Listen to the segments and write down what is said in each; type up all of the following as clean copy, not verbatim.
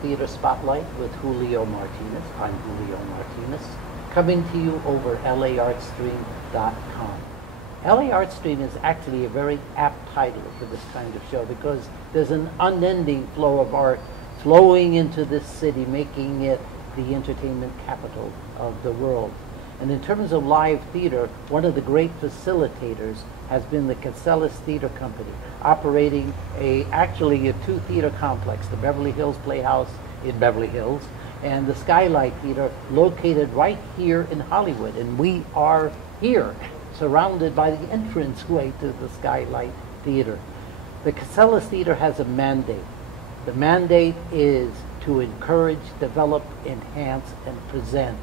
Theater Spotlight with Julio Martinez. I'm Julio Martinez, coming to you over LAartstream.com. LAartstream is actually a very apt title for this kind of show because there's an unending flow of art flowing into this city, making it the entertainment capital of the world. And in terms of live theater, one of the great facilitators has been the Katselas Theatre Company, operating actually a two-theater complex, the Beverly Hills Playhouse in Beverly Hills, and the Skylight Theatre located right here in Hollywood. And we are here, surrounded by the entranceway to the Skylight Theatre. The Katselas Theatre has a mandate. The mandate is to encourage, develop, enhance, and present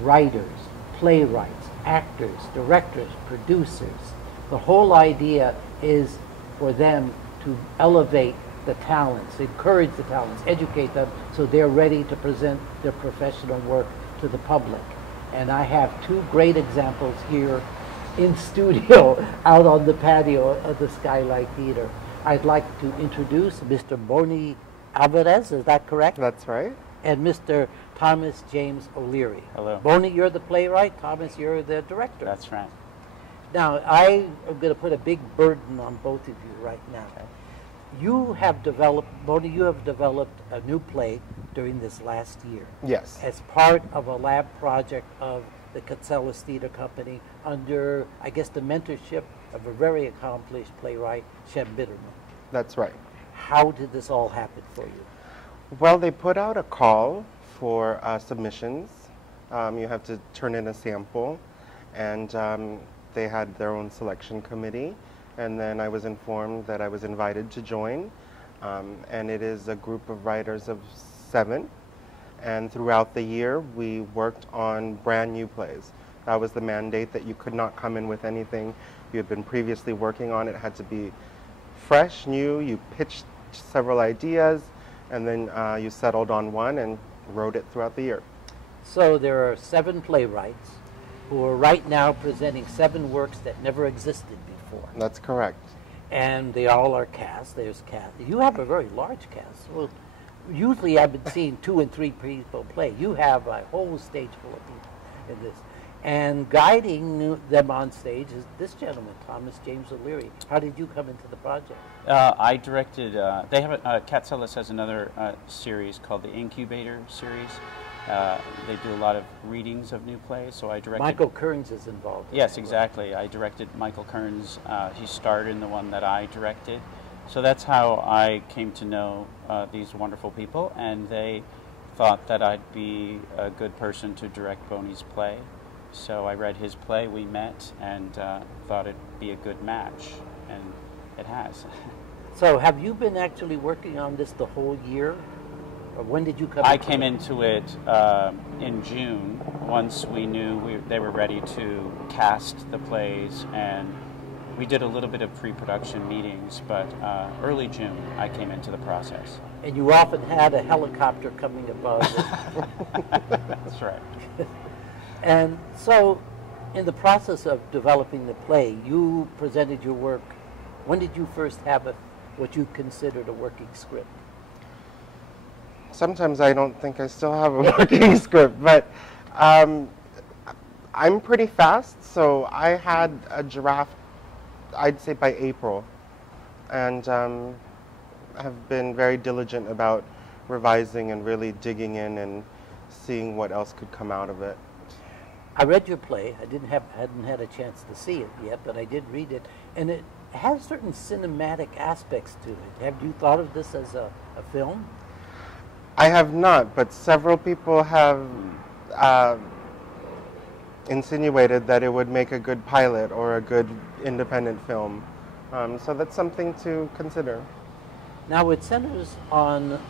writers, playwrights, actors, directors, producers. The whole idea is for them to elevate the talents, encourage the talents, educate them so they're ready to present their professional work to the public. And I have two great examples here in studio out on the patio of the Skylight Theatre. I'd like to introduce Mr. Boni Alvarez, is that correct? That's right. And Mr. Thomas James O'Leary. Hello. Boni, you're the playwright. Thomas, you're the director. That's right. Now, I am going to put a big burden on both of you right now. Okay. You have developed, Boni, you have developed a new play during this last year. Yes. As part of a lab project of the Katselas Theatre Company under, I guess, the mentorship of a very accomplished playwright, Shem Bitterman. That's right. How did this all happen for you? Well, they put out a call for submissions. You have to turn in a sample, and they had their own selection committee, and then I was informed that I was invited to join, and it is a group of writers of 7, and throughout the year we worked on brand new plays. That was the mandate, that you could not come in with anything you had been previously working on. It had to be fresh, new. You pitched several ideas, and then you settled on one and wrote it throughout the year. So there are 7 playwrights who are right now presenting 7 works that never existed before. That's correct. And they all are cast. There's cast. You have a very large cast. Well, usually I've been seeing 2 and 3 people play. You have a whole stage full of people in this. And guiding them on stage is this gentleman, Thomas James O'Leary. How did you come into the project? I directed, they have, Katselas has another series called the Incubator series. They do a lot of readings of new plays, so I directed... Michael Kearns is involved. Yes, exactly. I directed Michael Kearns. He starred in the one that I directed. So that's how I came to know these wonderful people, and they thought that I'd be a good person to direct Boni's play. So I read his play, we met, and thought it'd be a good match, and it has. So have you been actually working on this the whole year? Or when did you come I came into it in June, once we knew they were ready to cast the plays, and we did a little bit of pre-production meetings, but early June I came into the process. And you often had a helicopter coming above. That's right. And so, in the process of developing the play, you presented your work. When did you first have what you considered a working script? Sometimes I don't think I still have a working script, but I'm pretty fast, so I had a draft, I'd say by April, and have been very diligent about revising and really digging in and seeing what else could come out of it. I read your play. I hadn't had a chance to see it yet, but I did read it, and it has certain cinematic aspects to it. Have you thought of this as a film? I have not, but several people have insinuated that it would make a good pilot or a good independent film. So that's something to consider. Now it centers on,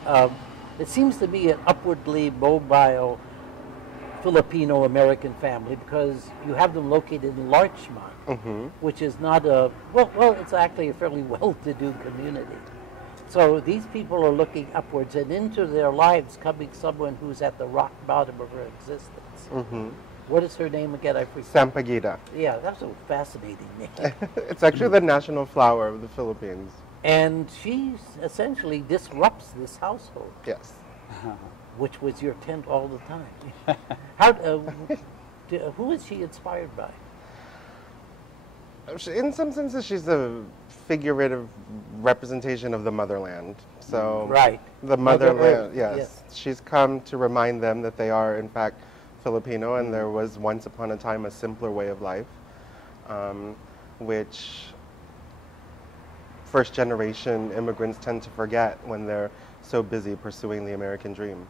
it seems to be an upwardly mobile Filipino American family, because you have them located in Larchmont, which is not a, well, it's actually a fairly well-to-do community. So these people are looking upwards, and into their lives coming someone who's at the rock bottom of her existence. What is her name again? I forget. Sampaguita. Yeah, that's a fascinating name. It's actually the national flower of the Philippines. And she essentially disrupts this household. Yes. which was your tent all the time. How, who is she inspired by? In some senses, she's a figurative representation of the motherland. So, right. The Mother motherland, Earth, yes. yes. She's come to remind them that they are, in fact, Filipino, and there was once upon a time a simpler way of life, which first-generation immigrants tend to forget when they're so busy pursuing the American dream.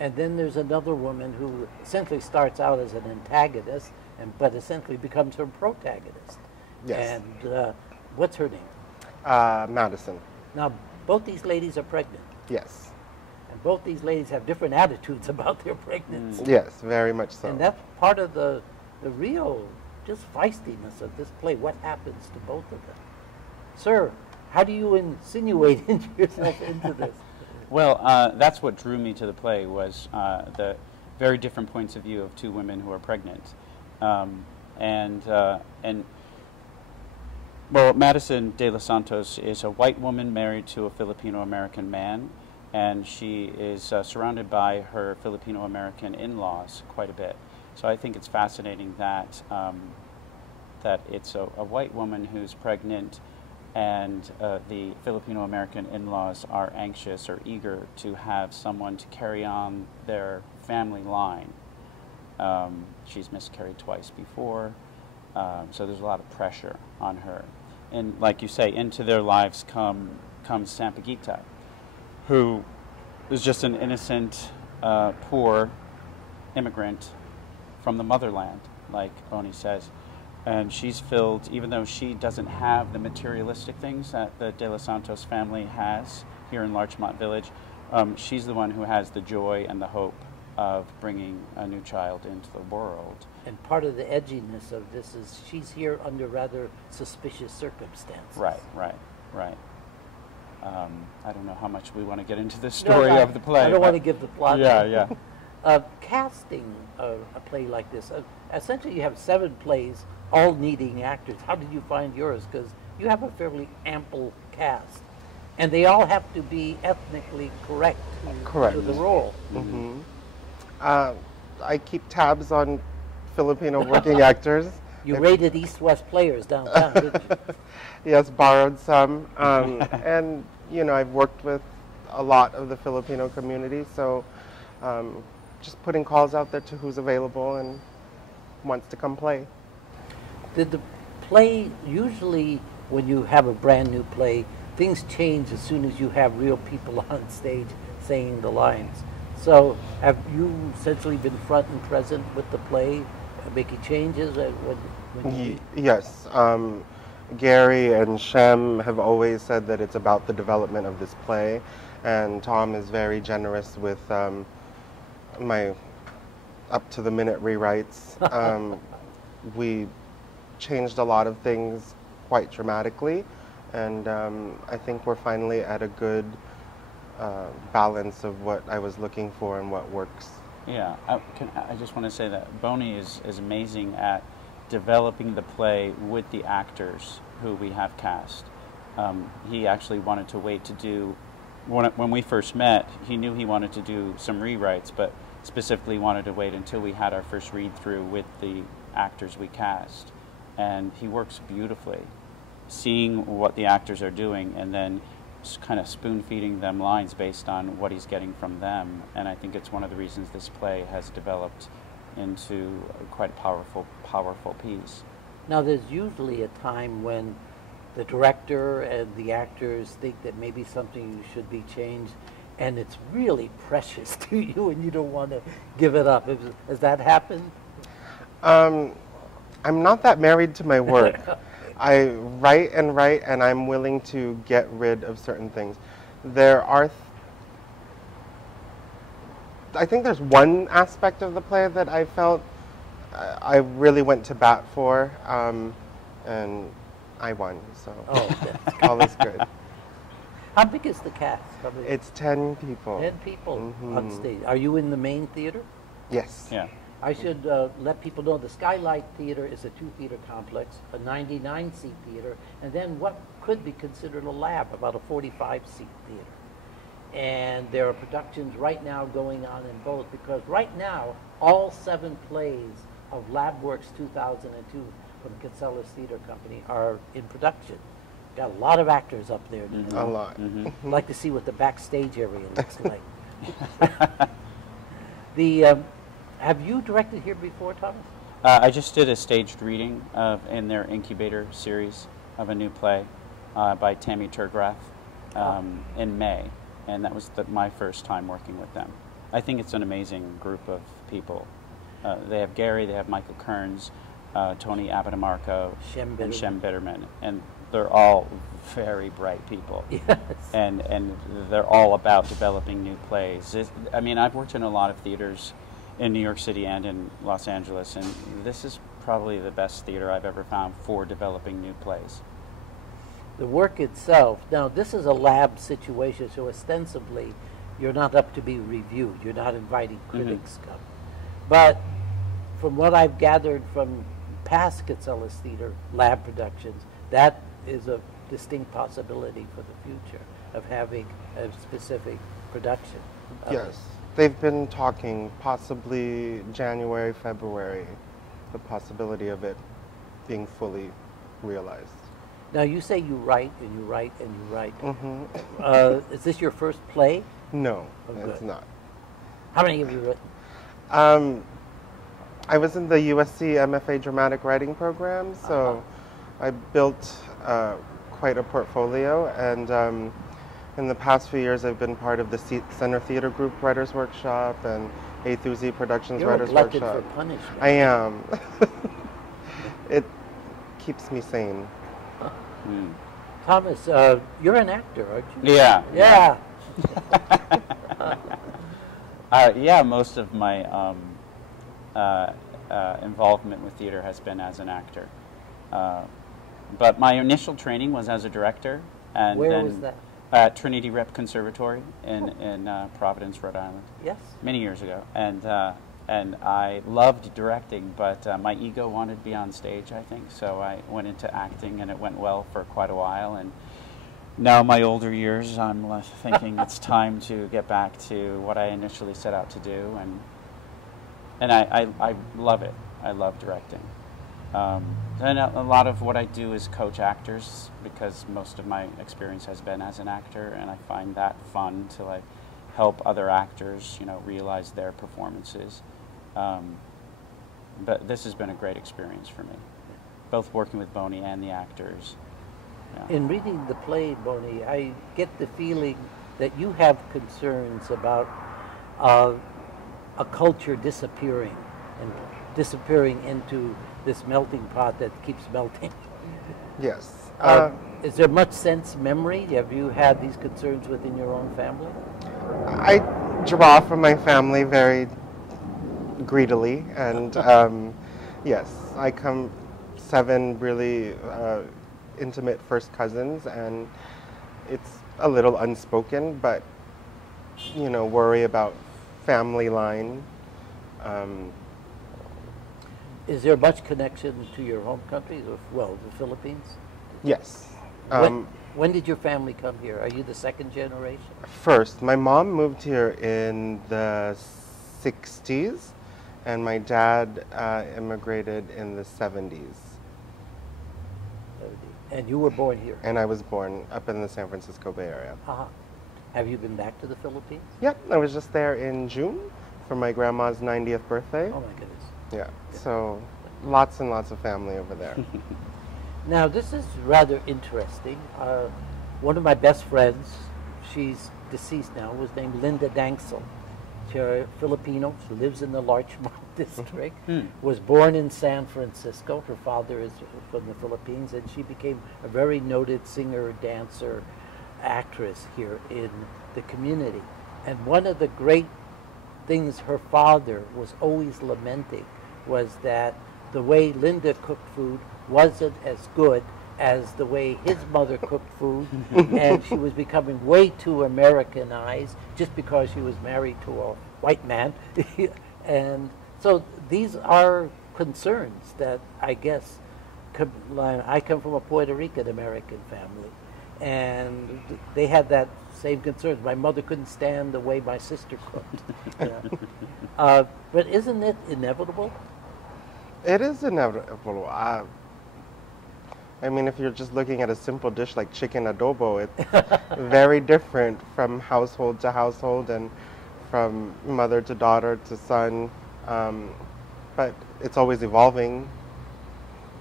And then there's another woman who essentially starts out as an antagonist, but essentially becomes her protagonist. Yes. And what's her name? Madison. Now, both these ladies are pregnant. Yes. And both these ladies have different attitudes about their pregnancy. Yes, very much so. And that's part of the real just feistiness of this play. What happens to both of them? Sir, how do you insinuate yourself into this? Well, that's what drew me to the play, was the very different points of view of two women who are pregnant. Well, Madison de Los Santos is a white woman married to a Filipino American man, and she is surrounded by her Filipino American in-laws quite a bit. So I think it's fascinating that that it's a white woman who's pregnant, and the Filipino American in-laws are anxious or eager to have someone to carry on their family line. She's miscarried twice before, so there's a lot of pressure on her. And like you say, into their lives comes Sampaguita, who is just an innocent, poor immigrant from the motherland, like Boni says. And she's filled, even though she doesn't have the materialistic things that the De Los Santos family has here in Larchmont Village, she's the one who has the joy and the hope of bringing a new child into the world. And part of the edginess of this is she's here under rather suspicious circumstances. Right. I don't know how much we want to get into the story of the play. I don't want to give the plot. Yeah. Casting a play like this, essentially you have 7 plays, all needing actors. How did you find yours? Because you have a fairly ample cast, and they all have to be ethnically correct to the role. Mm-hmm. I keep tabs on Filipino working actors. You raided East-West Players downtown, didn't you? Yes, borrowed some. And, I've worked with a lot of the Filipino community, so just putting calls out there to who's available and wants to come play. Did the play, usually when you have a brand new play, things change as soon as you have real people on stage saying the lines. So have you essentially been front and present with the play, making changes? Yes. Gary and Shem have always said that it's about the development of this play, and Tom is very generous with my up-to-the-minute rewrites. We changed a lot of things quite dramatically, and I think we're finally at a good balance of what I was looking for and what works. Yeah, I just want to say that Boni is amazing at developing the play with the actors who we have cast. He actually wanted to wait to do, when we first met, he knew he wanted to do some rewrites, but specifically wanted to wait until we had our first read-through with the actors we cast. And he works beautifully, seeing what the actors are doing and then kind of spoon-feeding them lines based on what he's getting from them. And I think it's one of the reasons this play has developed into a quite powerful piece. Now, there's usually a time when the director and the actors think that maybe something should be changed, and it's really precious to you and you don't want to give it up. Has that happened? I'm not that married to my work. I write, and I'm willing to get rid of certain things. There are, I think there's one aspect of the play that I felt I really went to bat for, and I won, so all is good. How big is the cast? It's 10 people. 10 people on stage. Are you in the main theater? Yes. Yeah. I should let people know the Skylight Theatre is a 2-theater complex, a 99-seat theater, and then what could be considered a lab, about a 45-seat theater. And there are productions right now going on in both, because right now all 7 plays of LabWorks 2002 from Katselas Theatre Company are in production. Got a lot of actors up there. Mm-hmm. A lot. Mm-hmm. I'd like to see what the backstage area looks like. Have you directed here before, Thomas? I just did a staged reading in their incubator series of a new play by Tammy Turgrath in May, and that was my first time working with them. I think it's an amazing group of people. They have Gary, they have Michael Kearns, Tony Abitamarco, and Shem Bitterman, and they're all very bright people. Yes. And they're all about developing new plays. I mean, I've worked in a lot of theaters in New York City and in Los Angeles, and this is probably the best theater I've ever found for developing new plays. The work itself, now this is a lab situation, so ostensibly you're not up to be reviewed. You're not inviting critics come. But from what I've gathered from past Katselas Theatre lab productions, that is a distinct possibility for the future of having a specific production. Yes. They've been talking possibly January, February, the possibility of it being fully realized. Now you say you write and you write and you write. Mm-hmm. Is this your first play? No, Oh, it's good. not. How many have you written? I was in the USC MFA dramatic writing program, so I built quite a portfolio, and in the past few years I've been part of the Center Theater Group Writers Workshop and A through Z Productions You're Writers elected Workshop. for punishment. I am. It keeps me sane. Thomas, you're an actor, aren't you? Yeah. Yeah. Yeah, most of my involvement with theater has been as an actor. But my initial training was as a director. And Where then was that? At Trinity Rep Conservatory in Providence, Rhode Island. Yes. Many years ago. And I loved directing, but my ego wanted to be on stage, I think. So I went into acting, and it went well for quite a while. And now, my older years, I'm thinking it's time to get back to what I initially set out to do, and I love it. I love directing. And a lot of what I do is coach actors, because most of my experience has been as an actor, and I find that fun to help other actors, realize their performances. But this has been a great experience for me, both working with Boni and the actors. Yeah. In reading the play, Boni, I get the feeling that you have concerns about a culture disappearing and disappearing into this melting pot that keeps melting. Yes. Is there much sense memory? Have you had these concerns within your own family? I draw from my family very greedily, and yes, I come 7 really intimate first cousins, and it's a little unspoken, but worry about family line. Is there much connection to your home country, well, the Philippines? Yes. When did your family come here? Are you the second generation? First, my mom moved here in the 60s, and my dad immigrated in the 70s. And you were born here? And I was born up in the San Francisco Bay Area. Have you been back to the Philippines? Yep, I was just there in June for my grandma's 90th birthday. Oh my goodness. Yeah, so lots and lots of family over there. Now this is rather interesting. One of my best friends, she's deceased now, was named Linda Dangsel. She's a Filipino, she lives in the Larchmont district, was born in San Francisco. Her father is from the Philippines, and she became a very noted singer, dancer, actress here in the community. And one of the great things her father was always lamenting was that the way Linda cooked food wasn't as good as the way his mother cooked food, and she was becoming way too Americanized just because she was married to a white man. And so these are concerns that I guess, I come from a Puerto Rican American family, and they had that same concerns. My mother couldn't stand the way my sister cooked. But isn't it inevitable? It is inevitable. I mean, if you're just looking at a simple dish like chicken adobo, it's very different from household to household and from mother to daughter to son. But it's always evolving.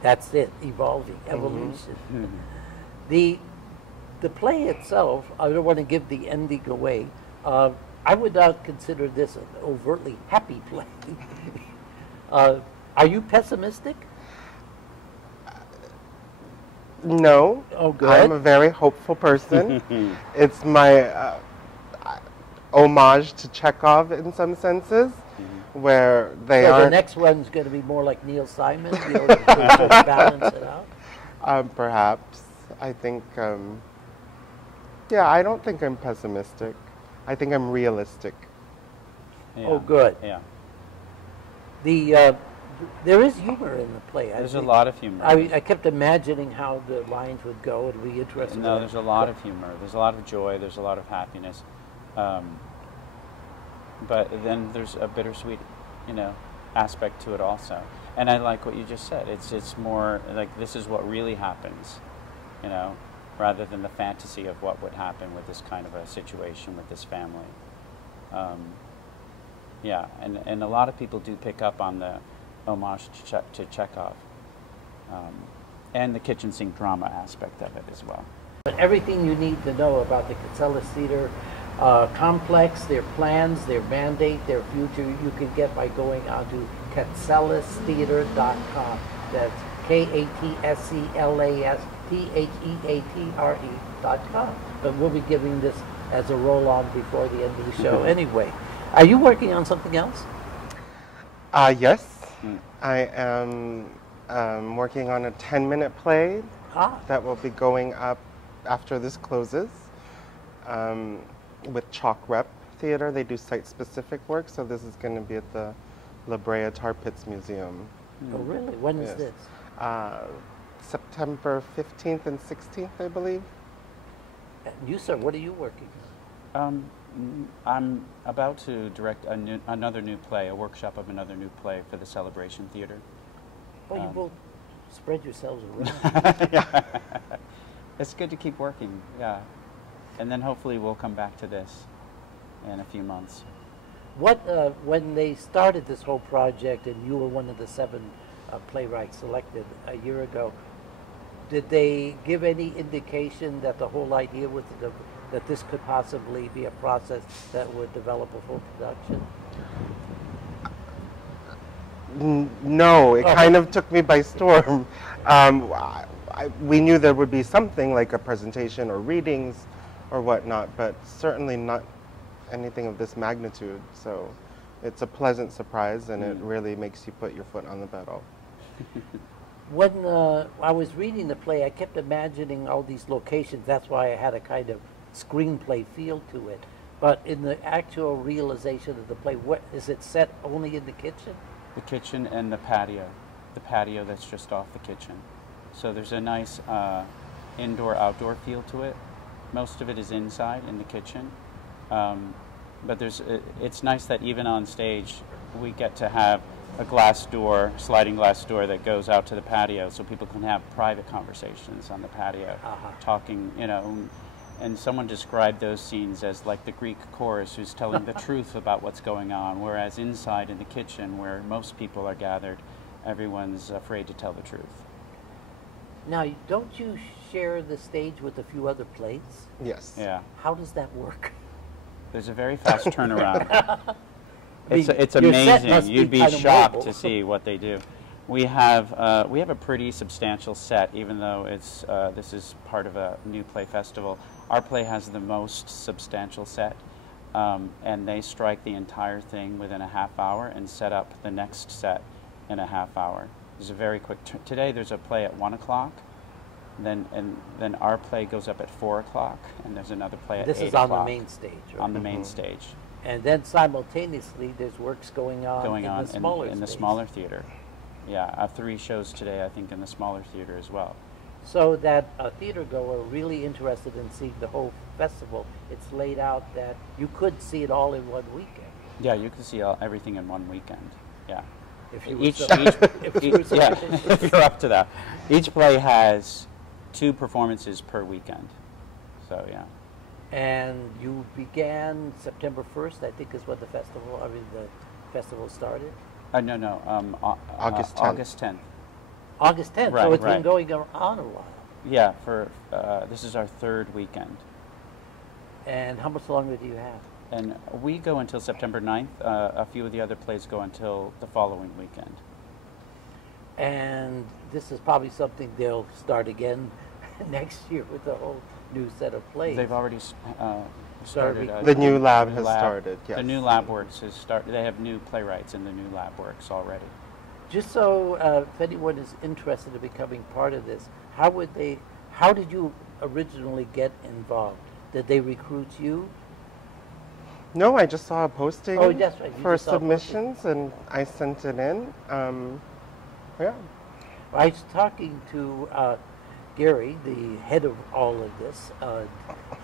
That's it, evolving, evolution. The play itself, I don't want to give the ending away. I would not consider this an overtly happy play. Are you pessimistic? No. Oh, good. I'm a very hopeful person. It's my homage to Chekhov in some senses, where they so are. the next one's going to be more like Neil Simon, you know, to sort of balance it out? Perhaps. I think, yeah, I don't think I'm pessimistic. I think I'm realistic. Yeah. Oh, good. Yeah. There is humor in the play. There's a lot of humor. I kept imagining how the lines would go. It'd be interesting. No, there's a lot of humor. There's a lot of joy. There's a lot of happiness. But then there's a bittersweet, aspect to it also. And I like what you just said. It's more like this is what really happens, rather than the fantasy of what would happen with this kind of a situation with this family. Yeah, and a lot of people do pick up on the homage to Chekhov, and the kitchen sink drama aspect of it as well. But everything you need to know about the Katselas Theatre complex, their plans, their mandate, their future, you can get by going on to katselastheatre.com. That's KATSELASTHEATRE.com. But we'll be giving this as a roll-on before the end of the show anyway. Are you working on something else? Yes. I am working on a 10-minute play that will be going up after this closes with Chalk Rep Theater. They do site-specific work, so this is going to be at the La Brea Tar Pits Museum. Oh, really? When is this? September 15th and 16th, I believe. And you, sir, what are you working I'm about to direct another new play, a workshop of another new play for the Celebration Theater. Oh, you both spread yourselves around. Yeah. It's good to keep working, yeah. And then hopefully we'll come back to this in a few months. What, when they started this whole project and you were one of the 7 playwrights selected a year ago, did they give any indication that the whole idea was that this could possibly be a process that would develop a full production? No, it kind of took me by storm. We knew there would be something like a presentation or readings or whatnot, but certainly not anything of this magnitude. So it's a pleasant surprise, and it really makes you put your foot on the pedal. When I was reading the play, I kept imagining all these locations. That's why I had a kind of screenplay feel to it. But in the actual realization of the play, what is it set only in the kitchen? The kitchen and the patio that's just off the kitchen. So there's a nice indoor-outdoor feel to it. Most of it is inside in the kitchen. But it's nice that even on stage, we get to have a glass door, sliding glass door that goes out to the patio so people can have private conversations on the patio, talking, and someone described those scenes as like the Greek chorus who's telling the truth about what's going on, whereas inside in the kitchen where most people are gathered, everyone's afraid to tell the truth. Now, don't you share the stage with a few other plays? Yes. Yeah. How does that work? There's a very fast turnaround. It's amazing. You'd be shocked to see what they do. We have a pretty substantial set, even though this is part of a new play festival. Our play has the most substantial set, and they strike the entire thing within a half hour and set up the next set in a half hour. It's a very quick. Today there's a play at 1 o'clock, then our play goes up at 4 o'clock, and there's another play at 8 o'clock. This is on the main stage, right? On the main stage. And then simultaneously, there's works going on in the smaller theater. Yeah, 3 shows today, I think, in the smaller theater as well. So that a theater goer really interested in seeing the whole festival, it's laid out that you could see it all in one weekend. Yeah, you can see everything in one weekend. Yeah. If you Each, if you were so yeah, ambitious. if you're up to that. Each play has 2 performances per weekend. So yeah. And you began September 1st, I think is when the festival started. No, August 10th. August 10th. August 10th, so Right, it's been right. going on a while. Yeah, this is our 3rd weekend. And how much longer do you have? And we go until September 9th. A few of the other plays go until the following weekend. And this is probably something they'll start again next year with a whole new set of plays. They've already started. The new lab has started, yes. The new lab works has started. They have new playwrights in the new lab works already. Just so if anyone is interested in becoming part of this, how did you originally get involved? Did they recruit you? No, I just saw a posting Oh, that's right. You for just saw a posting. submissions, and I sent it in. Yeah. I was talking to Gary, the head of all of this.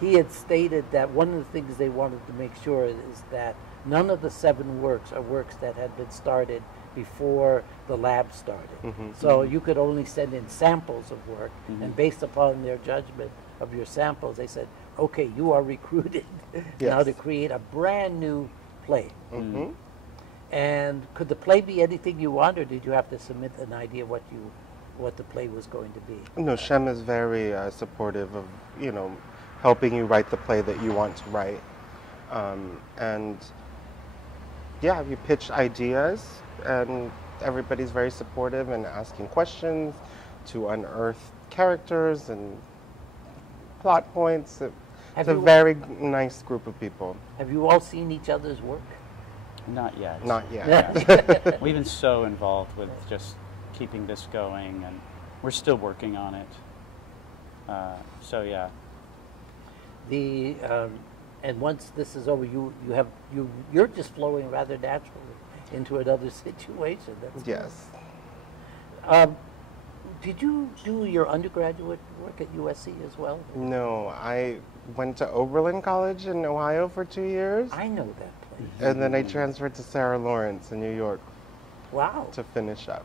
He had stated that one of the things they wanted to make sure is that none of the 7 works are works that had been started before the lab started. So you could only send in samples of work, and based upon their judgment of your samples, they said, okay, you are recruited now to create a brand new play. And could the play be anything you want, or did you have to submit an idea what the play was going to be? No, Shem is very supportive of, helping you write the play that you want to write. And yeah, you pitch ideas, and everybody's very supportive and asking questions to unearth characters and plot points. It's a very nice group of people. Have you all seen each other's work? Not yet. Not yet. Yeah. We've been so involved with just keeping this going, and we're still working on it. So yeah. And once this is over, you're just flowing rather naturally into another situation. That's Yes. Did you do your undergraduate work at USC as well? No, I went to Oberlin College in Ohio for 2 years. I know that place. And then I transferred to Sarah Lawrence in New York Wow. to finish up.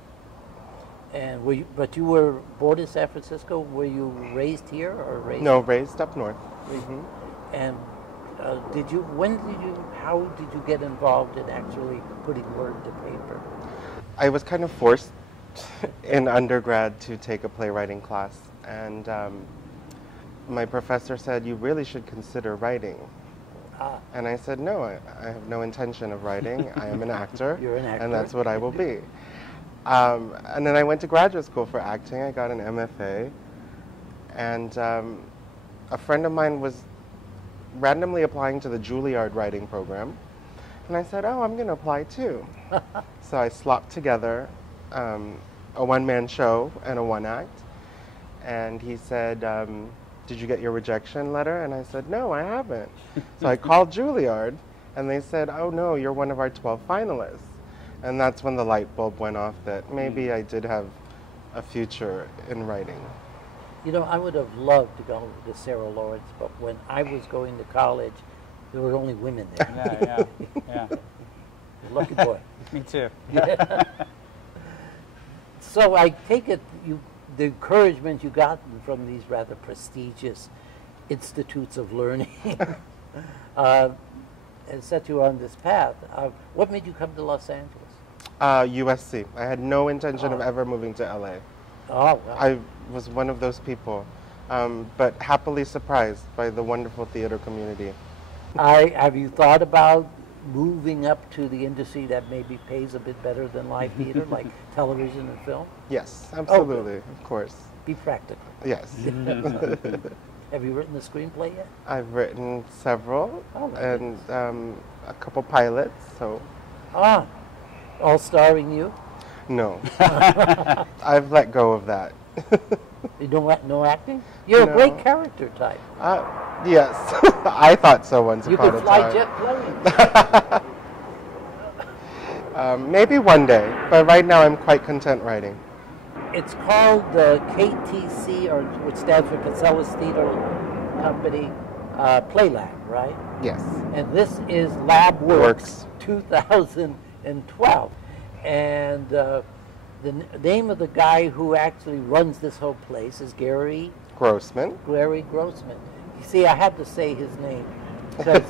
And but you were born in San Francisco. Were you raised here or raised? No, raised up north. And how did you get involved in actually putting word to paper? I was kind of forced in undergrad to take a playwriting class, and my professor said, you really should consider writing. And I said, no, I have no intention of writing. I am an actor. You're an actor. And that's what I will be. And then I went to graduate school for acting. I got an MFA. And a friend of mine was randomly applying to the Juilliard writing program. And I said, oh, I'm going to apply too. So I slopped together a one-man show and a one-act. And he said, did you get your rejection letter? And I said, no, I haven't. So I called Juilliard, and they said, oh, no, you're one of our 12 finalists. And that's when the light bulb went off that maybe I did have a future in writing. You know, I would have loved to go to Sarah Lawrence, but when I was going to college, there were only women there. Yeah. Lucky boy. Me too. So I take it the encouragement you got from these rather prestigious institutes of learning and set you on this path. What made you come to Los Angeles? USC. I had no intention of ever moving to LA. Oh, wow. I was one of those people, but happily surprised by the wonderful theater community. Have you thought about moving up to the industry that maybe pays a bit better than live theater, like television and film? Yes, absolutely, of course. Be practical. Yes. Have you written a screenplay yet? I've written several, Oh, and a couple pilots, so... All starring you? No. I've let go of that. You don't want no acting? You're a great character type. Yes. I thought so once You upon a could fly time. jet planes. Maybe one day, but right now I'm quite content writing. It's called KTC, or which stands for Katselas Theatre Company, PlayLab, right? Yes. And this is Lab Works 2012. And the name of the guy who actually runs this whole place is Gary Grossman. You see, I had to say his name because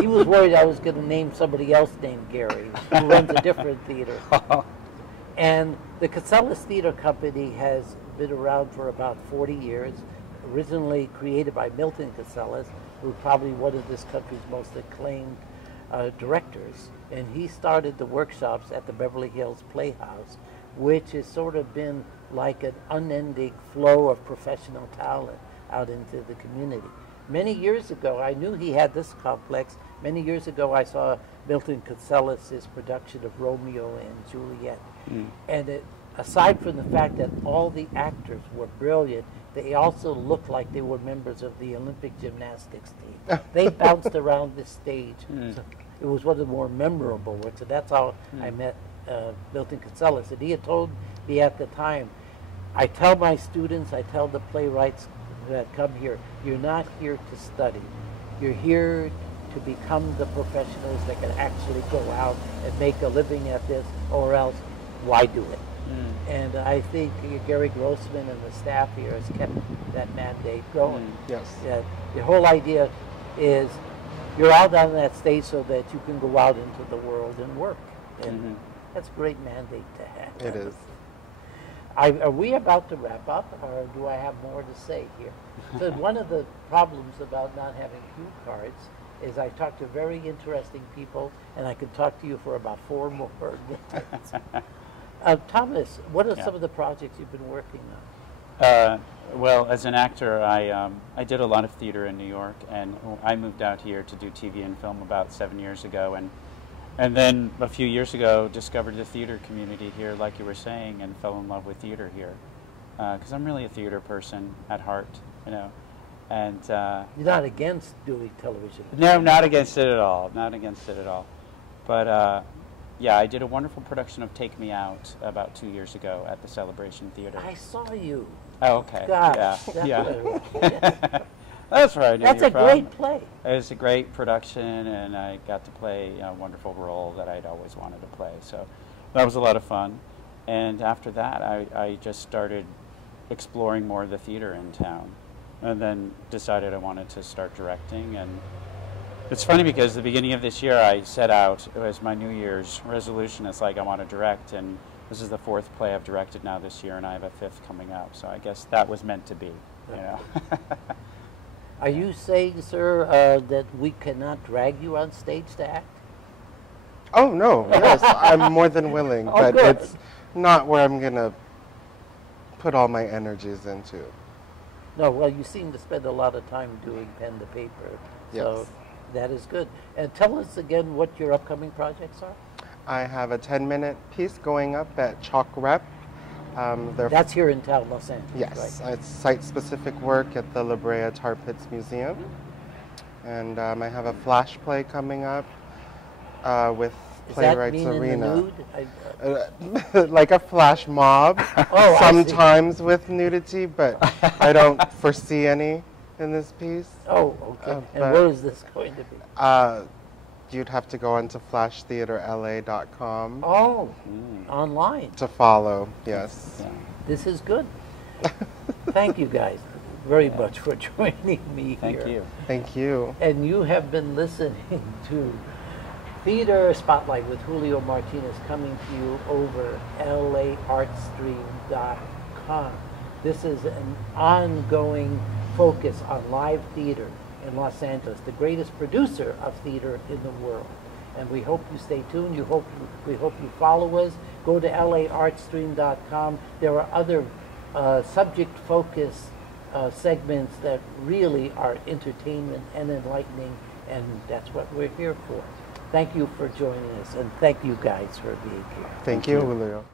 he was worried I was going to name somebody else named Gary who runs a different theater. And the Katselas Theatre Company has been around for about 40 years, originally created by Milton Katselas, who's probably one of this country's most acclaimed directors. And he started the workshops at the Beverly Hills Playhouse, which has sort of been like an unending flow of professional talent out into the community. Many years ago, I knew he had this complex. Many years ago, I saw Milton Katselas' production of Romeo and Juliet. And aside from the fact that all the actors were brilliant, they also looked like they were members of the Olympic gymnastics team. They bounced around the stage. So it was one of the more memorable works, and that's how I met Milton Katselas. And he had told me at the time, I tell my students, I tell the playwrights that come here, you're not here to study. You're here to become the professionals that can actually go out and make a living at this, or else why do it? And I think Gary Grossman and the staff here has kept that mandate going. Yes. The whole idea is you're out on that stage so that you can go out into the world and work. And that's a great mandate to have. It is. Are we about to wrap up, or do I have more to say here? So one of the problems about not having cue cards is I talk to very interesting people, and I could talk to you for about 4 more minutes. Thomas, what are some of the projects you've been working on? Well, as an actor, I did a lot of theater in New York, and I moved out here to do TV and film about 7 years ago, and then a few years ago discovered the theater community here, like you were saying, and fell in love with theater here. Because I'm really a theater person at heart, you know. And you're not against doing television? No, I'm not against it at all. Not against it at all. But yeah, I did a wonderful production of Take Me Out about 2 years ago at the Celebration Theater. I saw you. Oh, okay. Gosh, Yeah. That's where I knew That's you a from. great play. It was a great production, and I got to play a wonderful role that I'd always wanted to play. So that was a lot of fun. And after that, I just started exploring more of the theater in town, and then decided I wanted to start directing. And it's funny because the beginning of this year I set out, it was my New Year's resolution, it's like I want to direct, and this is the 4th play I've directed now this year, and I have a 5th coming up. So I guess that was meant to be, you know. Are you saying, sir, that we cannot drag you on stage to act? Oh, no, yes, I'm more than willing, but good. it's not where I'm going to put all my energies into. No, well, you seem to spend a lot of time doing pen to paper, so Yes. that is good. And tell us again what your upcoming projects are. I have a 10-minute piece going up at Chalk Rep. That's here in town, Los Santos, Yes, right? it's site-specific work at the La Brea Tar Pits Museum. And I have a flash play coming up with Playwrights Does that mean Arena. in the nude? Like a flash mob, Oh, sometimes with nudity, but I don't foresee any in this piece. Oh, okay. And but- where is this going to be? You'd have to go onto flashtheatrela.com Oh, online. to follow, yes. Yeah. This is good. Thank you guys very much for joining me here. Thank you. Thank you. And you have been listening to Theater Spotlight with Julio Martinez, coming to you over LAartstream.com. This is an ongoing focus on live theater in Los Santos, the greatest producer of theater in the world. And we hope you stay tuned. We hope you follow us. Go to LAartstream.com. There are other subject-focused segments that really are entertainment and enlightening, and that's what we're here for. Thank you for joining us, and thank you guys for being here. Thank you, Julio.